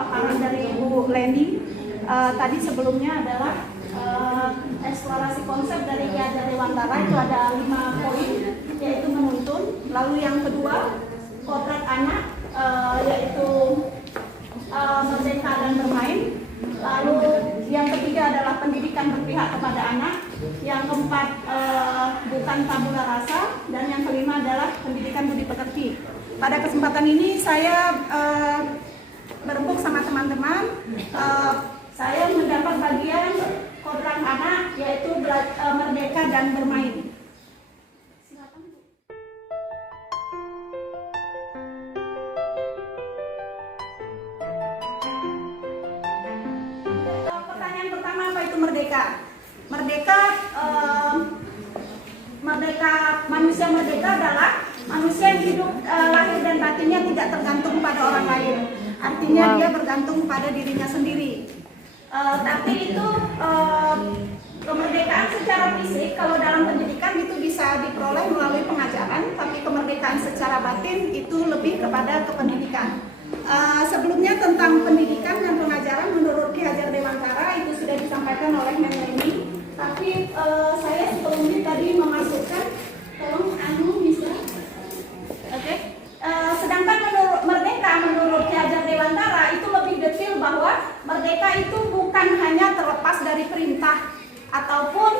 paparan dari Bu Leni. Tadi sebelumnya adalah eksplorasi konsep dari Ki Hajar Dewantara, itu ada 5 poin, yaitu menuntun. Lalu yang kedua, kodrat anak, yaitu merdeka dan bermain. Lalu yang ketiga adalah pendidikan berpihak kepada anak. Yang keempat, bukan tabula rasa. Dan yang kelima adalah pendidikan budi pekerti. Pada kesempatan ini saya berembuk sama teman-teman. Saya mendapat bagian kodrat anak, yaitu merdeka dan bermain. Silakan, Bu. Pertanyaan pertama, apa itu merdeka? Manusia merdeka adalah manusia yang hidup lahir dan batinnya tidak tergantung pada orang lain. Artinya dia bergantung pada dirinya sendiri. Tapi itu kemerdekaan secara fisik, kalau dalam pendidikan itu bisa diperoleh melalui pengajaran, tapi kemerdekaan secara batin itu lebih kepada kependidikan. Sebelumnya tentang pendidikan dan pengajaran menurut Ki Hajar Dewantara itu sudah disampaikan oleh Mem Leni, tapi saya sebelumnya tadi memasukkan, tolong bisa. Oke. Sedangkan merdeka menurut Ki Hajar Dewantara itu lebih detail bahwa merdeka itu bukan hanya terlepas dari perintah ataupun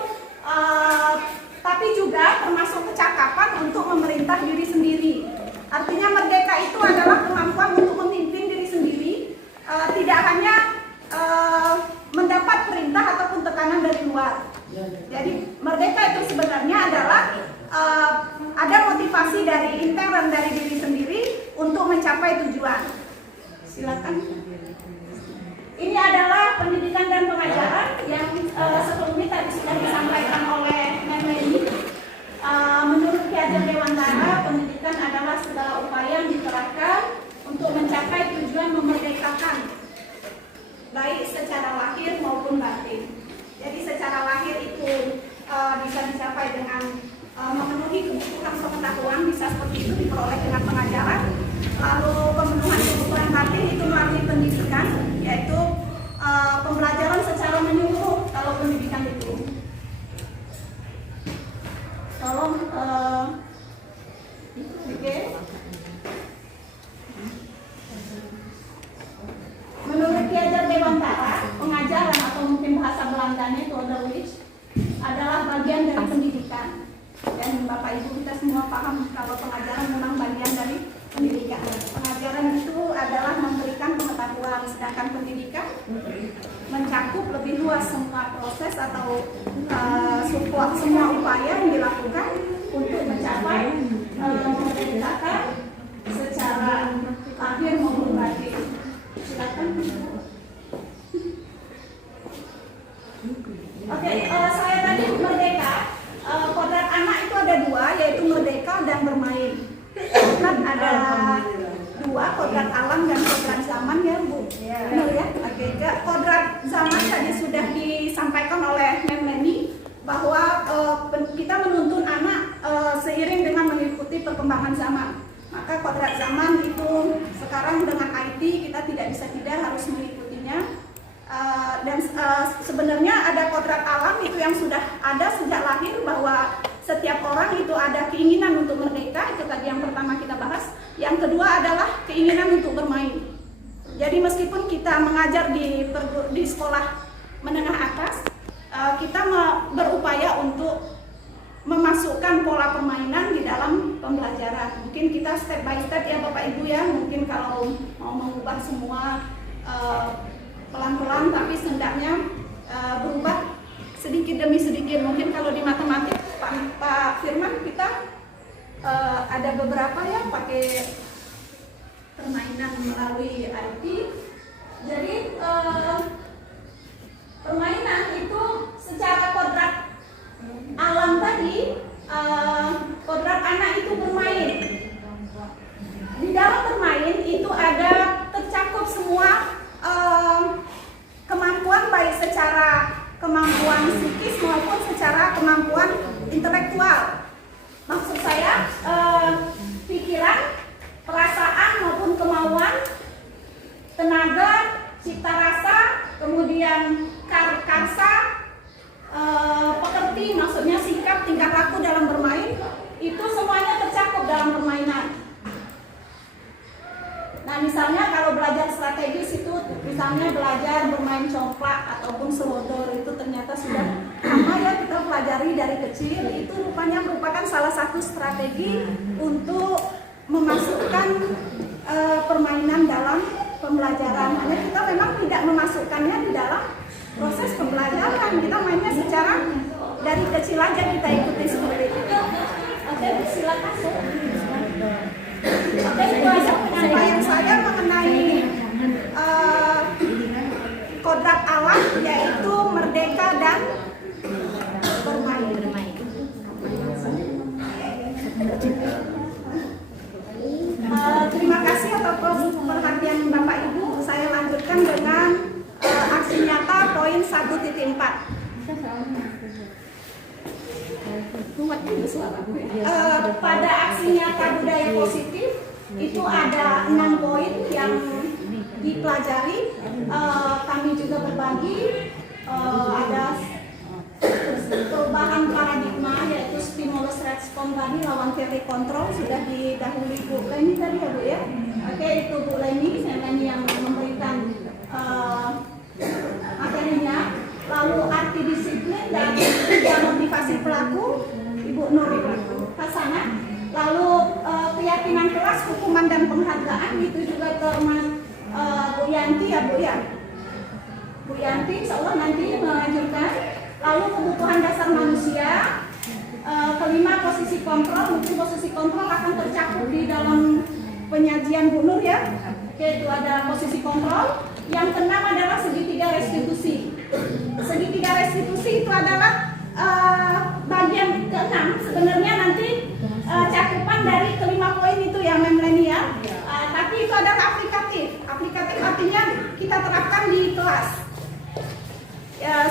tapi juga termasuk kecakapan untuk memerintah diri sendiri. Artinya merdeka itu adalah kemampuan untuk memimpin diri sendiri, tidak hanya mendapat perintah ataupun tekanan dari luar. Jadi merdeka itu sebenarnya adalah ada motivasi dari intern dari diri sendiri untuk mencapai tujuan. Silakan. Ini adalah pendidikan dan pengajaran yang sebelumnya tadi sudah disampaikan oleh Mem Leni. Menurut Ki Hajar Dewantara, pendidikan adalah segala upaya yang dikerahkan untuk mencapai tujuan memerdekakan, baik secara lahir maupun batin. Jadi secara lahir itu bisa dicapai dengan memenuhi kebutuhan pengetahuan, bisa seperti itu diperoleh dengan pengajaran. Lalu pemenuhan kebutuhan batin itu melalui pendidikan, yaitu pembelajaran secara menyeluruh kalau pendidikan itu. Tolong menurut Ki Hajar Dewantara, pengajaran atau mungkin bahasa Belandanya itu onderwijs adalah bagian dari pendidikan. Dan Bapak Ibu kita semua paham kalau pengajaran memang bagian dari pendidikan. Pengajaran itu adalah memberikan pengetahuan, sedangkan pendidikan mencakup lebih luas semua proses atau semua upaya yang dilakukan untuk mencapai memerdekakan secara lahir maupun batin. Silakan. Oke, saya tadi merdeka. Kodrat anak itu ada 2, yaitu merdeka dan bermain. Kodrat ada 2, kodrat alam dan kodrat zaman, ya Bu. Benar ya? Oke, kodrat zaman tadi sudah disampaikan oleh Mem Leni bahwa kita menuntun anak seiring dengan mengikuti perkembangan zaman. Maka kodrat zaman itu sekarang dengan IT kita tidak bisa tidak harus mengikutinya. Dan sebenarnya ada kodrat alam itu yang sudah ada sejak lahir, bahwa setiap orang itu ada keinginan untuk merdeka, itu tadi yang pertama kita bahas. Yang kedua adalah keinginan untuk bermain. Jadi meskipun kita mengajar di sekolah menengah atas, kita berupaya untuk memasukkan pola permainan di dalam pembelajaran. Mungkin kita step by step ya Bapak Ibu ya, mungkin kalau mau mengubah semua pelan-pelan, tapi setidaknya berubah sedikit demi sedikit. Mungkin kalau di matematik Pak Firman kita ada beberapa ya pakai permainan melalui IT. Jadi permainan itu secara kodrat alam tadi, kodrat anak itu bermain. Di dalam bermain itu ada tercakup semua kemampuan, baik secara kemampuan psikis maupun secara kemampuan intelektual. Maksud saya pikiran, perasaan maupun kemauan, tenaga, kemudian karsa, pekerti, maksudnya sikap, tingkah laku dalam bermain, itu semuanya tercakup dalam permainan. Nah, misalnya kalau belajar strategis itu, misalnya belajar bermain congklak ataupun selodor, itu ternyata sudah lama ya kita pelajari dari kecil. Itu rupanya merupakan salah satu strategi untuk memasukkan permainan dalam pembelajaran. Hanya kita memang tidak memasukkannya di dalam proses pembelajaran. Kita mainnya secara dari kecil aja, kita ikuti seperti itu. Oke, silakan. Oke, itu aja penyampaian saya mengenai kodrat alam, yaitu merdeka dan bermain. Terima kasih atas perhatian Bapak Ibu. Saya lanjutkan dengan aksi nyata poin 1.4. Pada aksi nyata budaya positif itu ada 6 poin yang dipelajari. Kami juga berbagi ada perubahan paradigma, yaitu stimulus respon tadi lawan teori kontrol sudah didahului Bu Leni tadi ya Bu ya. Oke, itu Bu Leni yang memberikan materinya. Lalu arti disiplin dan motivasi pelaku Ibu Nur Hasanah. Lalu keyakinan kelas, hukuman dan penghargaan, itu juga termasuk Bu Yanti ya Bu ya. Bu Yanti insya Allah nanti melanjutkan. Lalu kebutuhan dasar manusia. Kelima posisi kontrol, mungkin posisi kontrol akan tercakup di dalam penyajian Bu Nur ya. Oke, itu ada posisi kontrol. Yang keenam adalah segitiga restitusi. Segitiga restitusi itu adalah bagian keenam. Sebenarnya nanti cakupan dari kelima poin itu ya Memleni ya. Tapi itu adalah aplikatif. Aplikatif artinya kita terapkan di kelas.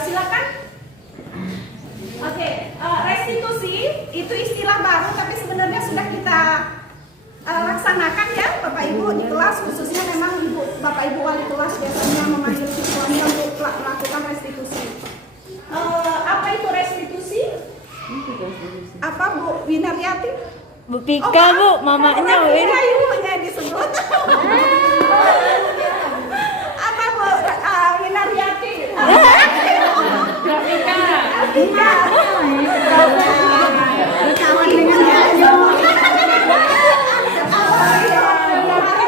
Silakan. Oke, restitusi itu istilah baru tapi sebenarnya sudah kita laksanakan ya Bapak Ibu di kelas, khususnya memang Bapak Ibu wali kelas biasanya memanggil siswanya untuk melakukan restitusi. Apa itu restitusi? Apa Bu Winaryati? Bu Pika Bu, mamanya Bu ini. Ibunya disebut. Apa Bu Winaryati? Bu Pika. Pika. Berkawan dengan dia.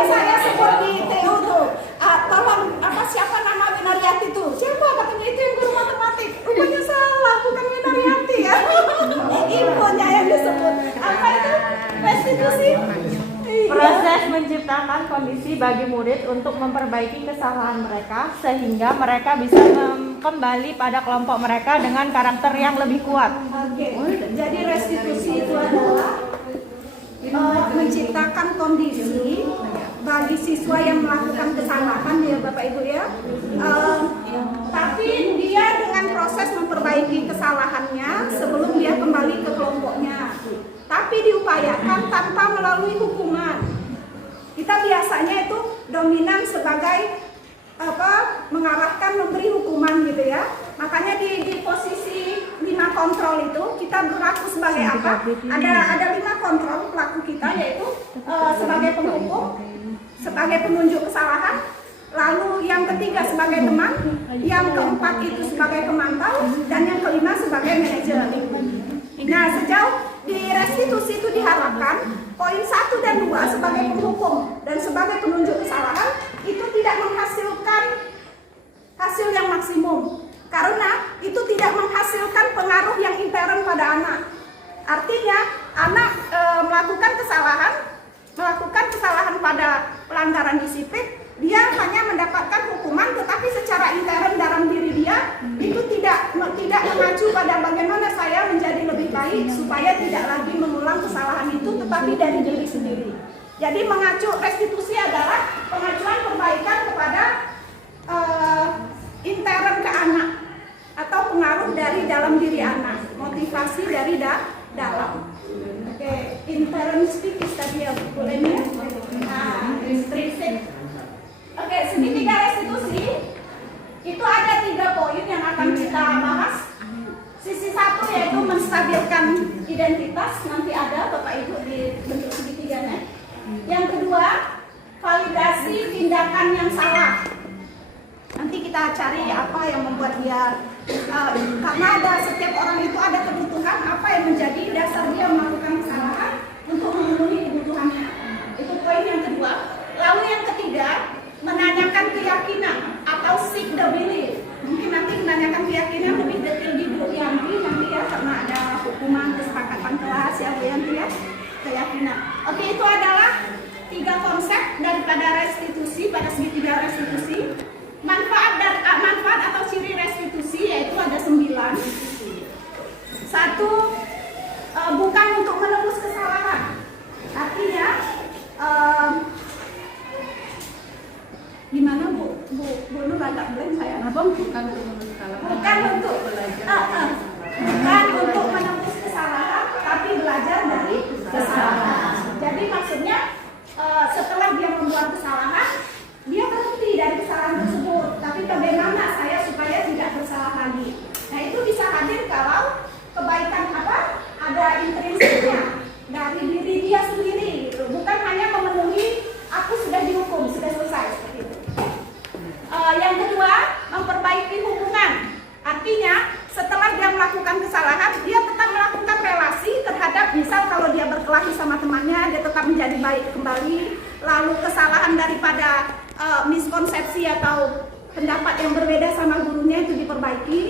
Saya sebut di TU tuh, tolong siapa nama Winaryati tuh? Siapa katanya itu yang guru matematik? Rupanya salah, bukan Winaryati ya. Ibunya yang disebut. Apa itu? Restitusi. Proses menciptakan kondisi bagi murid untuk memperbaiki kesalahan mereka sehingga mereka bisa kembali pada kelompok mereka dengan karakter yang lebih kuat. Oke. Jadi restitusi itu adalah menciptakan kondisi bagi siswa yang melakukan kesalahan ya Bapak Ibu ya. Tapi dia dengan proses memperbaiki kesalahannya sebelum dia kembali ke kelompoknya. Tapi diupayakan tanpa melalui hukuman. Kita biasanya itu dominan sebagai mengarahkan memberi hukuman gitu ya. Makanya di posisi 5 kontrol itu kita berlaku sebagai apa? Ada 5 kontrol pelaku kita, yaitu sebagai penghukum, sebagai penunjuk kesalahan, lalu yang ketiga sebagai teman, yang keempat itu sebagai pemantau, dan yang kelima sebagai manajer. Nah, sejauh di restitusi itu diharapkan poin 1 dan 2 sebagai penghukum dan sebagai penunjuk kesalahan itu tidak menghasilkan hasil yang maksimum, karena itu tidak menghasilkan pengaruh yang intern pada anak. Artinya anak melakukan kesalahan pada pelanggaran disiplin, dia hanya mendapatkan hukuman, tetapi secara intern dalam diri dia itu tidak mengacu pada bagaimana saya menjadi lebih baik supaya tidak lagi mengulang kesalahan itu, tetapi dari diri sendiri. Jadi mengacu restitusi adalah pengacuan perbaikan kepada intern ke anak atau pengaruh dari dalam diri anak, motivasi dari dalam. Oke, intern speakers tadi ya boleh ya. Intrinsic. Oke, segitiga restitusi Itu ada 3 poin yang akan kita bahas. Sisi satu yaitu menstabilkan identitas, nanti ada Bapak Ibu di bentuk segitiganya. Yang kedua, validasi tindakan yang salah. Nanti kita cari apa yang membuat dia, karena ada setiap orang itu ada kebutuhan apa yang menjadi dasar dia melakukan kesalahan untuk memenuhi kebutuhannya. Itu poin yang kedua. Lalu yang ketiga, menanyakan keyakinan atau seek the belief. Mungkin nanti menanyakan keyakinan lebih detail di Bu Yanti nanti ya, karena ada hukuman kesepakatan kelas ya Bu Yanti ya, keyakinan. Oke, itu adalah 3 konsep daripada restitusi pada segitiga restitusi. Manfaat atau ciri restitusi yaitu ada 9. 1, bukan untuk menebus kesalahan. Artinya gimana Bu Nur agak blank saya. Bukan untuk menebus kesalahan. Bukan untuk menebus kesalahan, tapi belajar dari kesalahan. Jadi maksudnya setelah dia membuat kesalahan, dia berhenti dari kesalahan tersebut. Tapi bagaimana saya supaya tidak bersalah lagi? Nah, itu bisa hadir kalau kebaikan ada intrinsiknya dari diri dia sendiri, gitu. Bukan hanya memenuhi aku sudah dihukum, sudah selesai seperti itu. Yang kedua, memperbaiki hubungan. Artinya setelah dia melakukan kesalahan, dia tetap melakukan relasi terhadap, misal kalau dia berkelahi sama temannya, dia tetap menjadi baik kembali. Lalu kesalahan daripada miskonsepsi atau pendapat yang berbeda sama gurunya itu diperbaiki.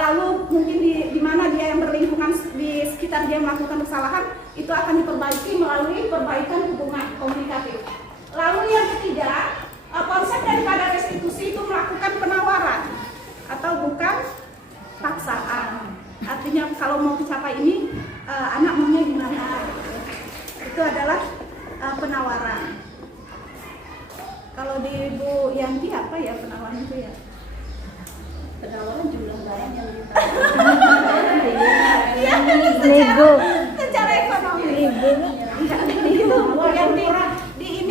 Lalu mungkin di mana dia yang berlingkungan di sekitar dia melakukan kesalahan, itu akan diperbaiki melalui perbaikan hubungan komunikatif. Lalu yang ketiga, konsep daripada restitusi itu melakukan penawaran atau bukan paksaan. Artinya kalau mau mencapai ini, anak maunya gimana? Itu adalah penawaran. Kalau di Bu Yanti apa ya penawaran itu ya? Penawaran jumlah barang yang Iya, secara ekonomi. Itu Bu Yanti di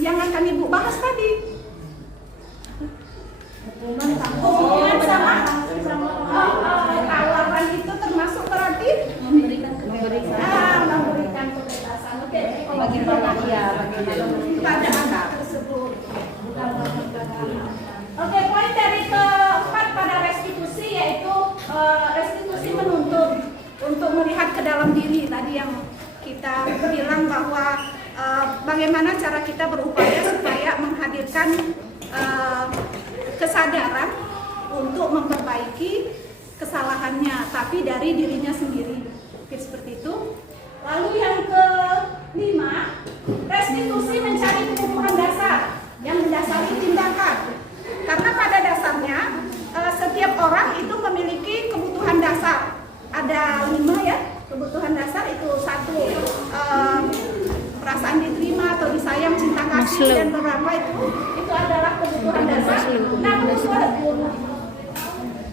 yang akan Ibu bahas tadi. Hukuman sama tawaran itu termasuk berarti memberikan kebebasan. Oke, bagaimana pada anak tersebut. Oke, poin dari keempat pada restitusi yaitu restitusi menuntut untuk melihat ke dalam diri. Tadi yang kita bilang bahwa bagaimana cara kita berupaya supaya menghadirkan kesadaran untuk memperbaiki kesalahannya, tapi dari dirinya sendiri. Seperti itu. Lalu yang kelima, restitusi mencari kebutuhan dasar yang mendasari tindakan. Karena pada dasarnya setiap orang itu memiliki kebutuhan dasar. Ada 5 ya, kebutuhan dasar itu 1 perasaan diterima atau disayang, cinta kasih, dan beberapa itu adalah kebutuhan dasar. Nah,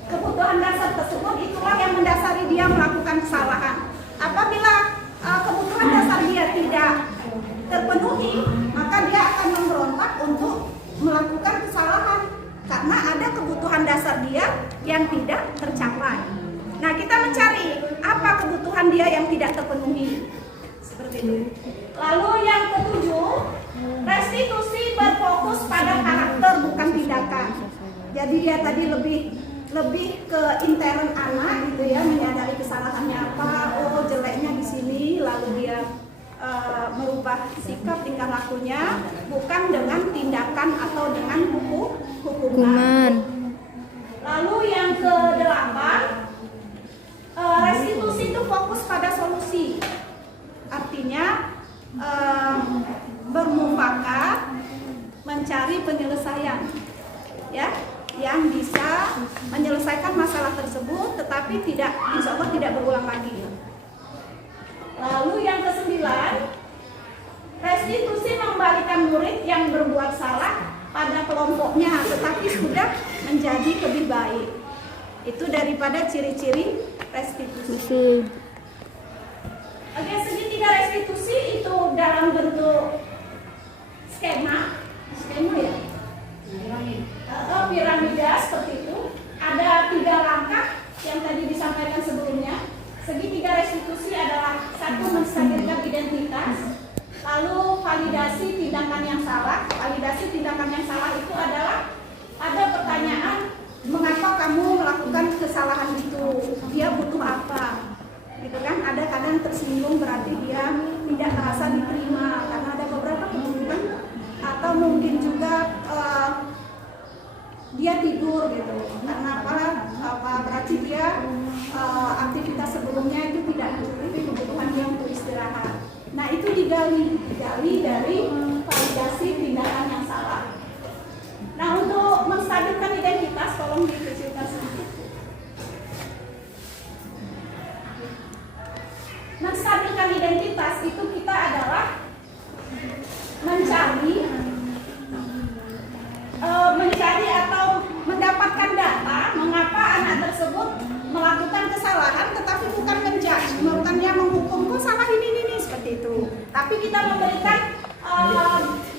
kebutuhan dasar tersebut itulah yang mendasari dia melakukan kesalahan. Apabila kebutuhan dasar dia tidak terpenuhi, maka dia akan memberontak untuk melakukan kesalahan karena ada kebutuhan dasar dia yang tidak tercapai. Nah, kita mencari apa kebutuhan dia yang tidak terpenuhi. Seperti itu. Lalu yang ketujuh, restitusi berfokus pada karakter bukan tindakan. Jadi dia tadi lebih ke intern anak gitu ya, menyadari kesalahannya apa, oh jeleknya di sini, lalu dia merubah sikap tingkah lakunya, bukan dengan tindakan atau dengan hukuman. Lalu yang ke-8, restitusi itu fokus pada solusi. Artinya bermufakat mencari penyelesaian ya, yang bisa menyelesaikan masalah tersebut tetapi insya Allah tidak berulang lagi. Lalu yang ke-9, restitusi mengembalikan murid yang berbuat salah pada kelompoknya tetapi sudah menjadi lebih baik. Itu daripada ciri-ciri restitusi. Oke, segitiga restitusi itu dalam bentuk skema ya? Piramid restitusi adalah satu, menstabilkan identitas, lalu validasi tindakan yang salah. Validasi tindakan yang salah itu adalah ada pertanyaan, mengapa kamu melakukan kesalahan itu, dia butuh apa, gitu kan? Ada kadang tersinggung, berarti dia tidak merasa diterima karena ada beberapa kebutuhan, atau mungkin juga dia tidur gitu. Karena apa berarti dia aktivitas sebelumnya itu tidak mencukupi kebutuhan dia untuk istirahat. Nah, itu digali dari validasi tindakan yang salah. Nah, untuk menstabilkan identitas, tolong dikecilkan sedikit. Menstabilkan identitas itu kita adalah mencari atau mendapatkan data mengapa anak tersebut melakukan kesalahan, tetapi bukan menjudge, bukannya menghukum kok salah ini seperti itu. Tapi kita memberikan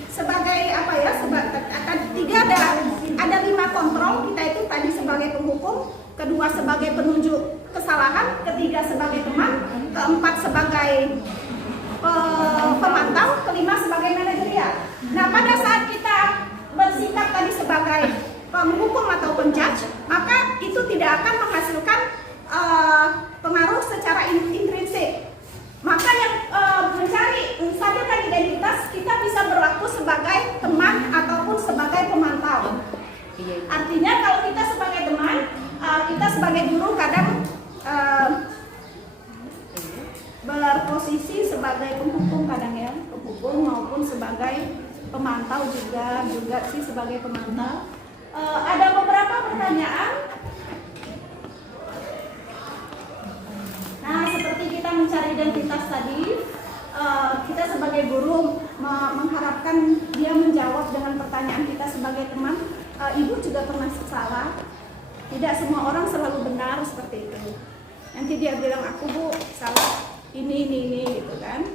sebagai apa ya? Ada 5 kontrol. Kita itu tadi sebagai penghukum, kedua sebagai penunjuk kesalahan, ketiga sebagai teman, keempat sebagai pemantau, kelima sebagai manajerial. Nah, pada saat kita bersikap tadi sebagai penghukum atau penjudge, maka itu tidak akan menghasilkan pengaruh secara intrinsik. Maka yang mencari menstabilkan identitas, kita bisa berlaku sebagai teman ataupun sebagai pemantau. Artinya kalau kita sebagai teman, kita sebagai guru kadang berposisi sebagai penghukum kadang ya, penghukum maupun sebagai pemantau juga sih sebagai pemantau. Ada beberapa pertanyaan. Nah, seperti kita mencari identitas tadi, kita sebagai guru mengharapkan dia menjawab dengan pertanyaan kita sebagai teman. Ibu juga pernah salah. Tidak semua orang selalu benar seperti itu. Nanti dia bilang, aku Bu salah ini gitu kan.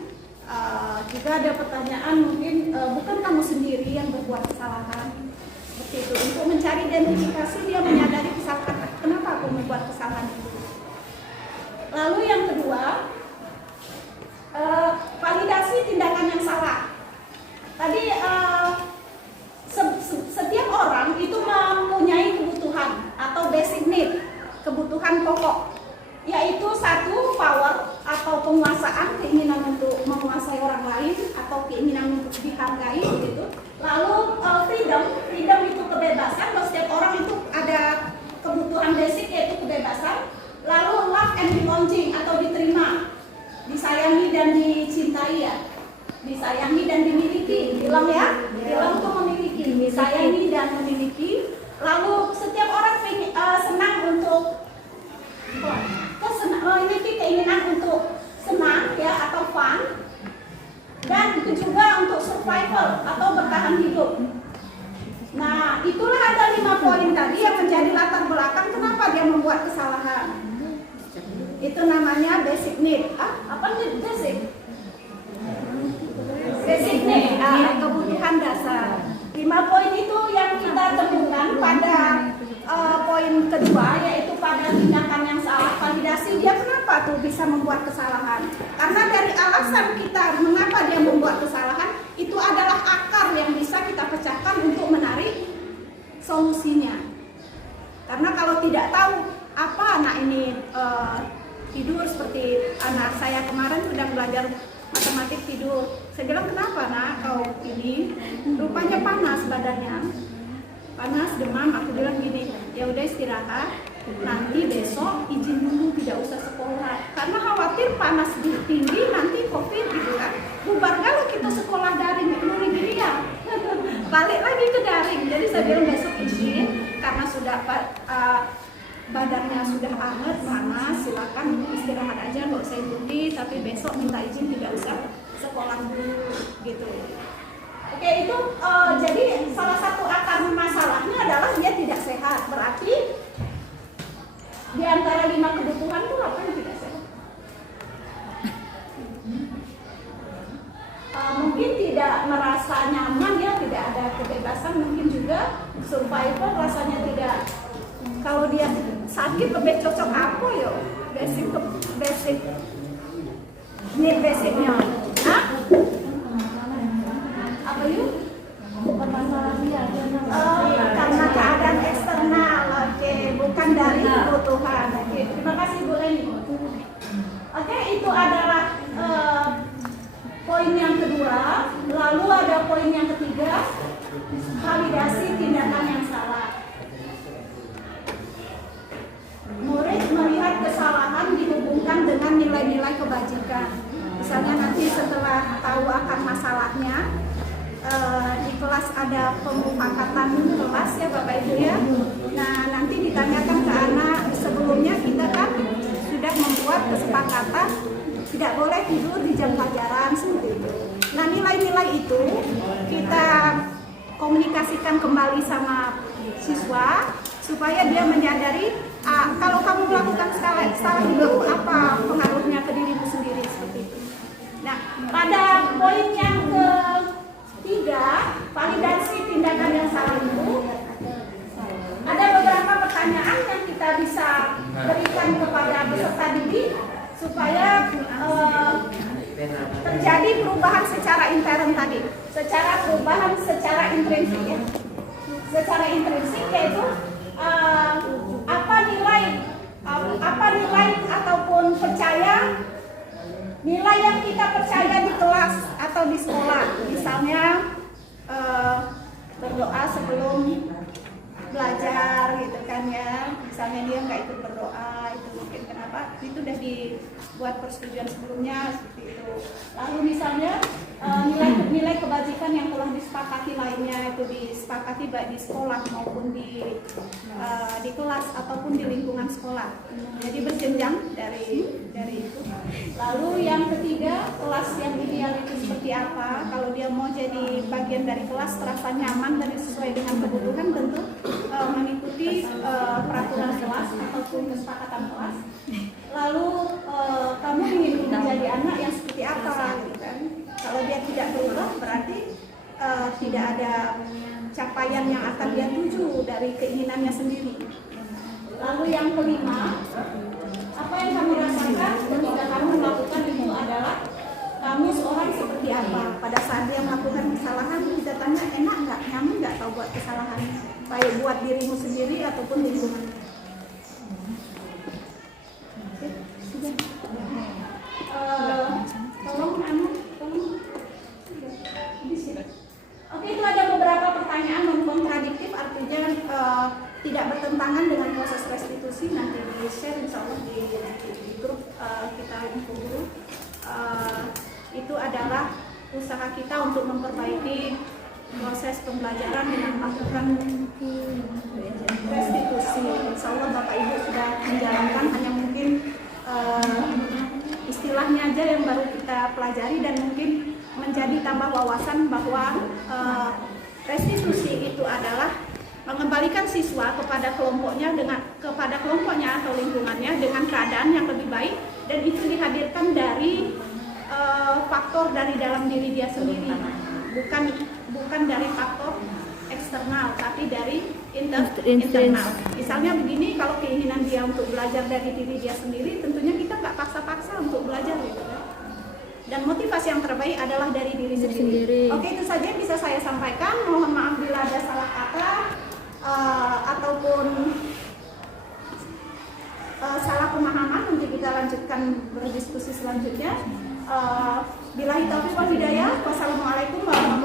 Juga ada pertanyaan mungkin bukan kamu sendiri yang berbuat kesalahan seperti itu. Untuk mencari identifikasi dia menyadari kesalahan. Kenapa aku membuat kesalahan itu? Lalu yang kedua, validasi tindakan yang salah. Tadi setiap orang itu mempunyai kebutuhan atau basic need, kebutuhan pokok, yaitu satu, power atau penguasaan, keinginan untuk menguasai orang lain atau keinginan untuk dihargai gitu. Lalu freedom itu kebebasan. Bahwa setiap orang itu ada kebutuhan basic yaitu kebebasan. Lalu love and belonging atau diterima, disayangi dan dicintai ya, disayangi dan dimiliki. Bilang ya, bilang itu memiliki, disayangi dan memiliki. Lalu setiap orang senang untuk memiliki keinginan untuk senang ya atau fun, dan itu juga untuk survival atau bertahan hidup. Nah, itulah ada 5 poin tadi yang menjadi latar belakang kenapa dia membuat kesalahan. Itu namanya basic need. Apa need basic? Basic need, kebutuhan dasar. 5 poin itu yang kita temukan pada poin kedua, yaitu pada tindakan yang salah. Validasi dia kenapa tuh bisa membuat kesalahan? Karena dari alasan kita mengapa dia membuat kesalahan, itu adalah akar yang bisa kita pecahkan untuk menarik solusinya. Karena kalau tidak tahu apa anak ini tidur, seperti anak saya kemarin sedang belajar matematik tidur. Saya bilang, kenapa nak kau ini? Rupanya panas badannya, panas, demam. Aku bilang gini, ya udah istirahat, nanti besok izin dulu tidak usah sekolah. Karena khawatir panas tinggi nanti COVID gitu kan. Bubar kalau kita sekolah daring, luring gini ya. Balik lagi ke daring. Jadi saya bilang besok izin karena sudah badannya sudah hangat, panas, silakan istirahat aja, nggak usah ikuti, tapi besok minta izin tidak usah sekolah dulu gitu. Oke, itu jadi salah satu akar masalahnya adalah dia tidak sehat. Berarti di antara 5 kebutuhan itu apa yang tidak sehat? Mungkin tidak merasa nyaman ya, tidak ada kebebasan, mungkin juga survival rasanya tidak. Kalau dia sakit lebih cocok apa yo? Basic Need basicnya. Hah? Apa yuk? Karena keadaan eksternal, oke, bukan dari kebutuhan. Oke, terima kasih Bu Leni. Oke, itu adalah poin yang kedua. Lalu ada poin yang ketiga, validasi tindakan yang salah. Murid melihat kesalahan dihubungkan dengan nilai-nilai kebajikan. Misalnya nanti setelah tahu akan masalahnya, di kelas ada pemufakatan kelas ya Bapak Ibu ya. Nah nanti ditanyakan ke anak, sebelumnya kita kan sudah membuat kesepakatan tidak boleh tidur di jam pelajaran seperti itu. Nah nilai-nilai itu kita komunikasikan kembali sama siswa supaya dia menyadari kalau kamu melakukan salah itu apa pengaruhnya ke dirimu sendiri seperti itu. Nah pada poin yang ketiga, validasi tindakan yang salah itu ada beberapa pertanyaan yang kita bisa berikan kepada peserta didik supaya terjadi perubahan secara intern tadi, perubahan secara intrinsik ya. Secara intrinsik yaitu apa nilai ataupun nilai yang kita percaya di kelas atau di sekolah. Misalnya berdoa sebelum belajar gitu kan ya. Misalnya dia nggak ikut berdoa, itu mungkin kenapa? Itu udah dibuat persetujuan sebelumnya seperti itu. Lalu misalnya nilai kebajikan yang telah disepakati lainnya itu disepakati baik di sekolah maupun di kelas ataupun di lingkungan sekolah. Jadi berjenjang dari itu. Lalu yang ketiga, kelas yang ideal itu seperti apa? Kalau dia mau jadi bagian dari kelas terasa nyaman dan sesuai dengan kebutuhan, tentu mengikuti peraturan kelas ataupun kesepakatan kelas. Lalu kamu ingin menjadi anak yang seperti apa? Gitu kan? Kalau dia tidak berubah berarti tidak ada capaian yang akan dia tuju dari keinginannya sendiri. Lalu yang kelima, apa yang kamu rasakan ketika kamu melakukan itu adalah kamu seorang seperti apa? Pada saat dia melakukan kesalahan, kita tanya enak nggak, nyaman nggak tahu buat kesalahan, baik buat dirimu sendiri ataupun lingkungan. Oke, itu ada beberapa pertanyaan non kontradiktif, artinya tidak bertentangan dengan proses restitusi. Nanti di share insya Allah di grup kita info guru. Itu adalah usaha kita untuk memperbaiki proses pembelajaran dengan melakukan restitusi. Insya Allah Bapak Ibu sudah menjalankan, hanya mungkin istilahnya aja yang baru kita pelajari dan mungkin menjadi tambah wawasan bahwa restitusi itu adalah mengembalikan siswa kepada kelompoknya atau lingkungannya dengan keadaan yang lebih baik, dan itu dihadirkan dari faktor dari dalam diri dia sendiri, bukan dari faktor eksternal tapi dari internal. Misalnya begini, kalau keinginan dia untuk belajar dari diri dia sendiri, tentunya kita nggak paksa-paksa untuk belajar gitu kan. Dan motivasi yang terbaik adalah dari diri sendiri. Oke, itu saja yang bisa saya sampaikan. Mohon maaf bila ada salah kata ataupun salah pemahaman. Nanti kita lanjutkan berdiskusi selanjutnya. Billahi taufiq wal hidayah. Wassalamualaikum warahmatullahi wabarakatuh.